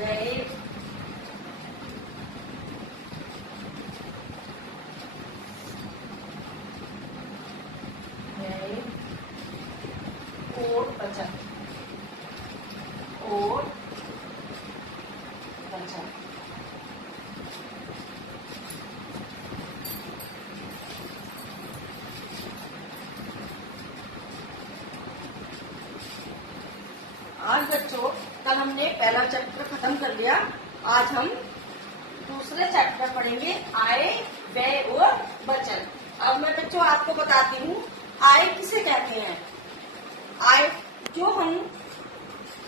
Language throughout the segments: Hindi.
व्यय और बचत आज बच्चों, कल हमने पहला चैप्टर खत्म कर लिया। आज हम दूसरे चैप्टर पढ़ेंगे, आय, व्यय और बचत। अब मैं बच्चों आपको बताती हूँ आय किसे कहते हैं। आय जो हम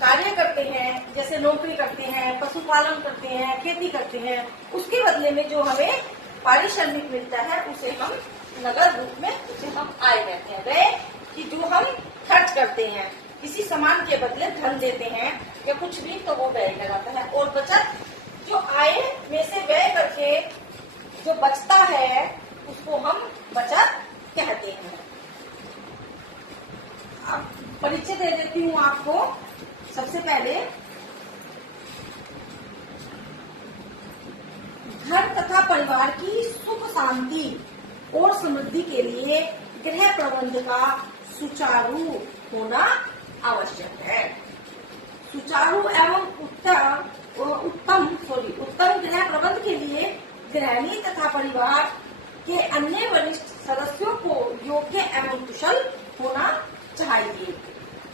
कार्य करते हैं, जैसे नौकरी करते हैं, पशुपालन करते हैं, खेती करते हैं, उसके बदले में जो हमें पारिश्रमिक मिलता है उसे हम नगद रूप में उसे हम आय कहते हैं। व्यय कि जो हम खर्च करते हैं, किसी सामान के बदले धन देते हैं या कुछ भी, तो वो व्यय कहलाता है। और बचत जो आय में से व्यय करके जो बचता है उसको हम बचत कहते हैं। अब परिचय दे देती हूँ आपको। सबसे पहले घर तथा परिवार की सुख शांति और समृद्धि के लिए गृह प्रबंध का सुचारू होना आवश्यक है। सुचारू एवं उत्तम गृह प्रबंध के लिए गृहिणी तथा परिवार के अन्य वरिष्ठ सदस्यों को योग्य एवं कुशल होना चाहिए।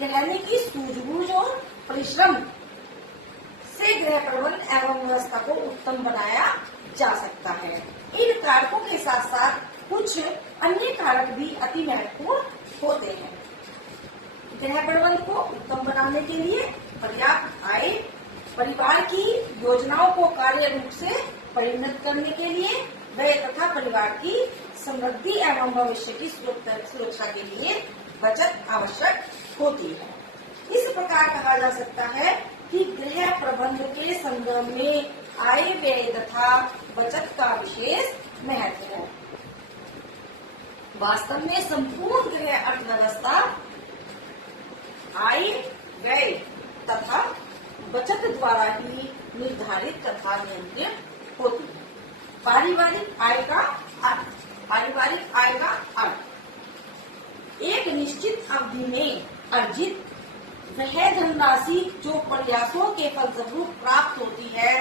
गृहिणी की सूझबूझ और परिश्रम से गृह प्रबंध एवं व्यवस्था को उत्तम बनाया जा सकता है। इन कारकों के साथ साथ कुछ अन्य कारक भी अति महत्वपूर्ण होते हैं। गृह प्रबंध को उत्तम बनाने के लिए पर्याप्त आय, परिवार की योजनाओं को कार्य रूप से परिणत करने के लिए व्यय तथा परिवार की समृद्धि एवं भविष्य की सुरक्षा के लिए बचत आवश्यक होती है। इस प्रकार कहा जा सकता है कि गृह प्रबंध के संदर्भ में आय, व्यय तथा बचत का विशेष महत्व है। वास्तव में संपूर्ण गृह अर्थव्यवस्था आय, व्यय तथा बचत द्वारा ही निर्धारित तथा नियंत्रित होती है। पारिवारिक आय का अर्थ एक निश्चित अवधि में अर्जित वह धनराशि जो प्रयासों के फलस्वरूप प्राप्त होती है,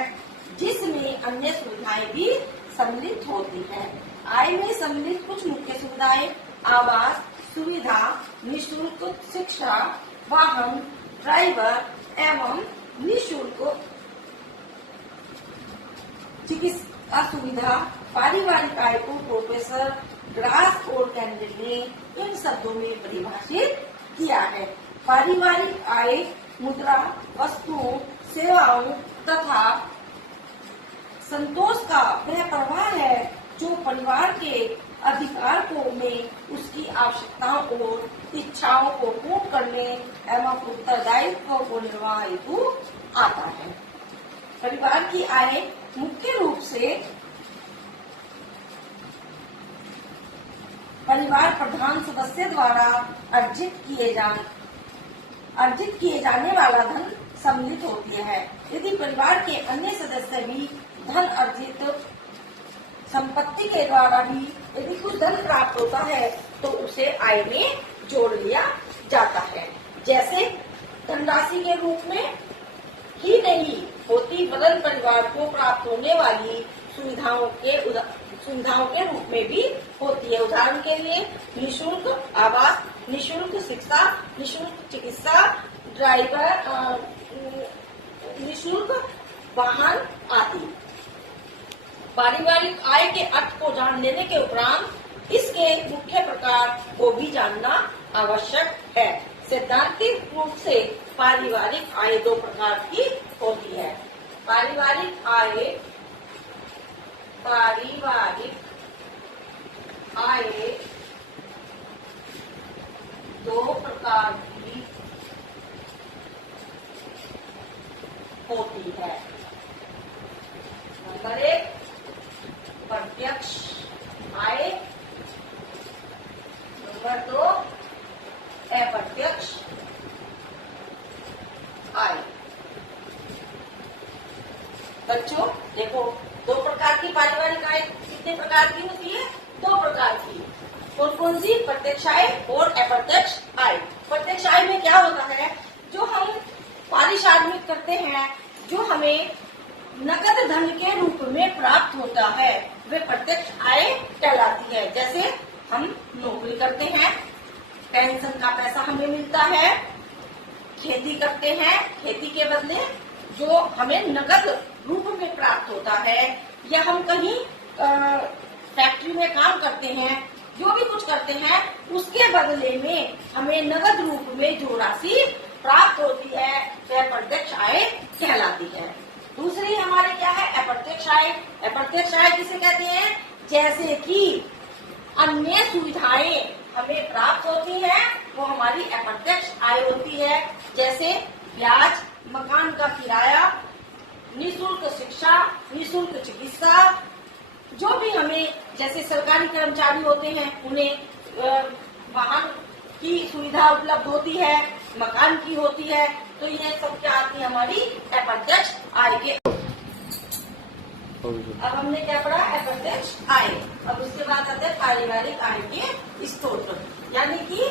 जिसमें अन्य सुविधाएं भी सम्मिलित होती है। आय में सम्मिलित कुछ मुख्य सुविधाएं आवास सुविधा, निःशुल्क शिक्षा, वाहन, ड्राइवर एवं निःशुल्क चिकित्सा सुविधा। पारिवारिक आय को प्रोफेसर ग्रास और कैंडल ने इन शब्दों में परिभाषित किया है। पारिवारिक आय मुद्रा, वस्तुओं, सेवाओं तथा संतोष का वह प्रवाह है जो परिवार के अधिकार में उसकी आवश्यकताओं और इच्छाओं को पूर्ण करने एवं उत्तरदायित्व को निर्वाह हेतु आता है। परिवार की आय मुख्य रूप से परिवार प्रधान सदस्य द्वारा अर्जित किए जाने वाला धन सम्मिलित होती है। यदि परिवार के अन्य सदस्य भी धन अर्जित संपत्ति के द्वारा भी यदि कुछ धन प्राप्त होता है तो उसे आय में जोड़ लिया जाता है। जैसे धनराशि के रूप में ही नहीं होती, बदल परिवार को प्राप्त होने वाली सुविधाओं के रूप में भी होती है। उदाहरण के लिए निःशुल्क आवास, निःशुल्क शिक्षा, निःशुल्क चिकित्सा, ड्राइवर, निःशुल्क वाहन आदि। पारिवारिक आय के अर्थ को जान लेने के उपरांत इसके मुख्य प्रकार को भी जानना आवश्यक है। सैद्धांतिक रूप से पारिवारिक आय दो प्रकार की होती है। पारिवारिक आय दो प्रकार की होती है। नंबर एक प्रत्यक्ष आय, नंबर दो अप्रत्यक्ष आय। बच्चों देखो, दो प्रकार की पारिवारिक आय कितने प्रकार की होती है? दो प्रकार की। कौन कौन सी? प्रत्यक्ष आय और अप्रत्यक्ष आय। प्रत्यक्ष आय में क्या होता है? जो हम पारिश्रमिक करते हैं, जो हमें नकद धन के रूप में प्राप्त होता है, वे प्रत्यक्ष आय कहलाती है। जैसे हम नौकरी करते हैं, पेंशन का पैसा हमें मिलता है, खेती करते हैं, खेती के बदले जो हमें नकद रूप में प्राप्त होता है, या हम कहीं फैक्ट्री में काम करते हैं, जो भी कुछ करते हैं, उसके बदले में हमें नकद रूप में जो राशि प्राप्त होती है, वह प्रत्यक्ष आय कहलाती है। दूसरी हमारे क्या है? अप्रत्यक्ष आय। अप्रत्यक्ष आय किसे कहते हैं? जैसे कि अन्य सुविधाएं हमें प्राप्त होती है, वो हमारी अप्रत्यक्ष आय होती है। जैसे ब्याज, मकान का किराया, निःशुल्क शिक्षा, निःशुल्क चिकित्सा, जो भी हमें, जैसे सरकारी कर्मचारी होते हैं, उन्हें वाहन की सुविधा उपलब्ध होती है, मकान की होती है, तो ये सब क्या आती है? हमारी अप्रत्यक्ष आय के। अब हमने क्या पढ़ा? अप्रत्यक्ष आय। अब उसके बाद आते हैं पारिवारिक आय के स्रोत, यानी कि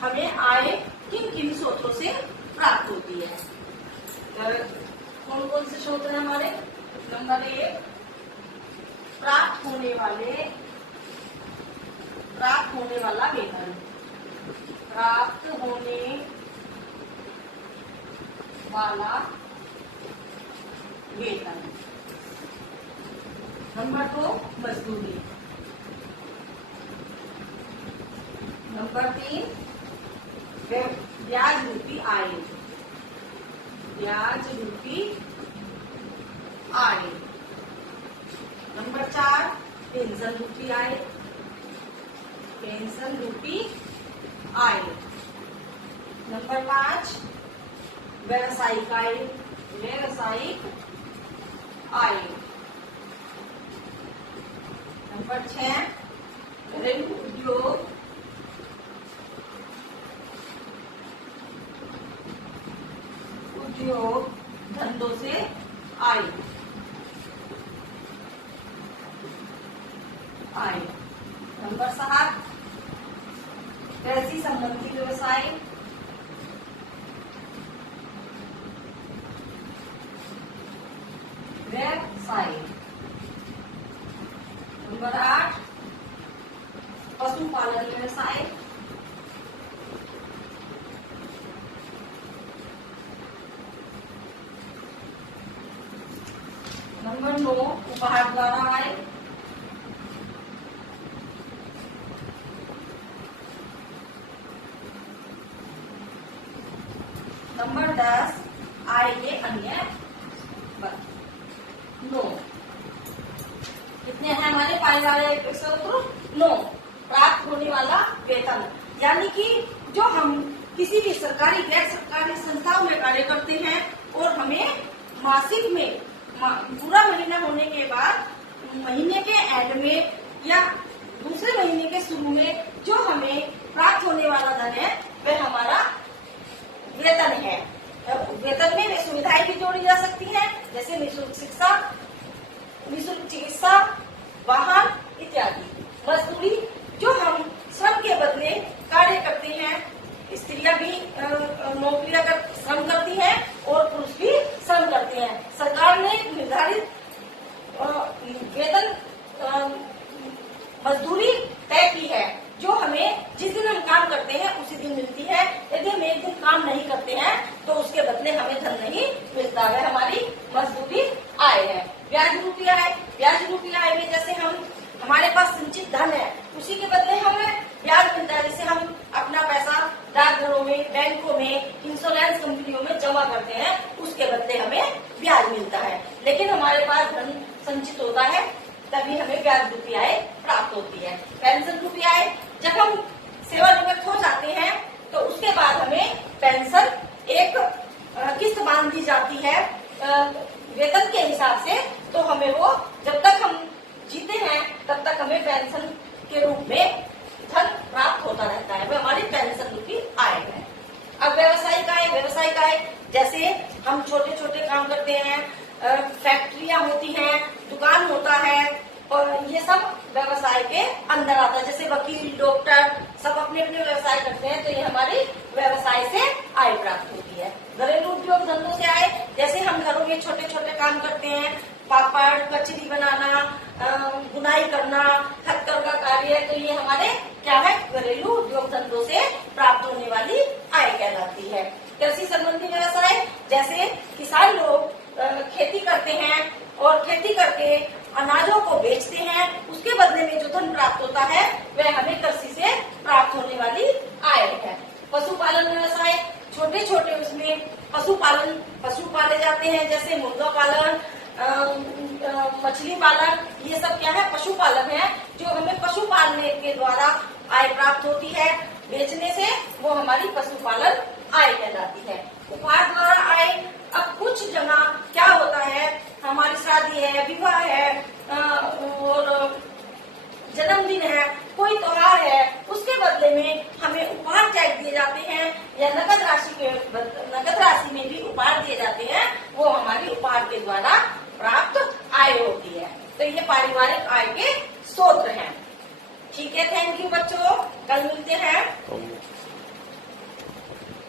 हमें आय किन किन स्रोतों से प्राप्त होती है। कौन कौन से स्रोत हैं हमारे? नंबर 1, प्राप्त होने वाला वेतन। प्राप्त होने वाला वेतन। नंबर 2, मजदूरी। नंबर 3, ब्याज रूपी आय। ब्याज रूपी आय। नंबर 4, पेंशन रूपी आय। पेंशन रूपी आय। नंबर 5, व्यावसायिक आय। व्यावसायिक आय। नंबर 6, घरेलू उद्योग। उद्योग धंधों से आय। नंबर 7, कृषि संबंधी व्यवसाय। नंबर 8, पशुपालन व्यवसाय। नंबर 9, उपहार द्वारा आय। नंबर 10, आय के अन्य 9। कितने हैं हमारे पारिवारिक स्रोत? 9। प्राप्त होने वाला वेतन, यानी कि जो हम किसी भी सरकारी गैर सरकारी संस्थाओं में कार्य करते हैं और हमें मासिक में पूरा महीना होने के बाद महीने के एंड में या दूसरे महीने के शुरू में जो हमें प्राप्त होने वाला धन है, वह हमारा वेतन है। वेतन में वे सुविधाएं भी जोड़ी जा सकती हैं, जैसे निःशुल्क शिक्षा, निःशुल्क चिकित्सा, वाहन इत्यादि। मजदूरी, जो हम श्रम के बदले कार्य करते हैं, स्त्रियां भी नौकरियां कर श्रम करती हैं और पुरुष भी श्रम करते हैं। सरकार ने निर्धारित वेतन मजदूरी तय की है, जो हमें जिस दिन हम काम करते हैं उसी दिन मिलती है। यदि हम एक दिन काम नहीं करते हैं तो उसके बदले हमें धन नहीं मिलता है, हमारी मजदूरी आय है। ब्याज रूपी आय। ब्याज रूपी आय में जैसे हमारे पास संचित धन है, उसी के बदले हमें ब्याज मिलता है। जैसे हम अपना पैसा डाकघरों में, बैंकों में, इंश्योरेंस कंपनियों में जमा करते हैं, उसके बदले हमें ब्याज मिलता है। लेकिन हमारे पास धन संचित होता है, तभी हमें ब्याज रूपी आय प्राप्त होती है। पेंशन रूपी आय, जब हम सेवानिवृत्त हो जाते हैं तो उसके बाद हमें पेंशन एक किस्त बांधी जाती है वेतन के हिसाब से, तो हमें वो जब तक हम जीते हैं तब तक हमें पेंशन के रूप में धन प्राप्त होता रहता है, वो हमारी पेंशन रूपी आय है। अब व्यवसायिक आय। व्यवसायिक आय जैसे हम छोटे छोटे काम करते हैं, फैक्ट्रियां होती हैं, दुकान होता है, और ये सब व्यवसाय के अंदर आता है। जैसे वकील, डॉक्टर सब अपने अपने व्यवसाय करते हैं, तो ये हमारी व्यवसाय से आय प्राप्त होती है। घरेलू उद्योग धंधों से आय, जैसे हम घरों में छोटे छोटे काम करते हैं, पापड़, कचरी बनाना, बुनाई करना, हथकरघा का कार्य, तो ये हमारे क्या है, घरेलू उद्योग धंधों से प्राप्त होने वाली आय कहलाती है। कृषि संबंधी व्यवसाय, जैसे किसान लोग खेती करते हैं और खेती करके अनाजों को बेचते हैं, उसके बदले में जो धन प्राप्त होता है वह हमें कृषि से प्राप्त होने वाली आय है। पशुपालन व्यवसाय, छोटे छोटे उसमें पशु पाले जाते हैं, जैसे मुर्गा पालन, मछली पालन, ये सब क्या है, पशुपालन है, जो हमें पशु पालने के द्वारा आय प्राप्त होती है। बेचने से वो हमारी पशुपालन आय कहलाती है। उपहार द्वारा आय, अब कुछ जगह क्या होता है, हमारी शादी है, विवाह है और जन्मदिन है, कोई त्योहार है, उसके बदले में हमें उपहार चेक दिए जाते हैं या नगद राशि में भी उपहार दिए जाते हैं, वो हमारी उपहार के द्वारा प्राप्त आय होती है। तो ये पारिवारिक आय के स्रोत हैं। ठीक है, थैंक यू बच्चों, कल मिलते हैं।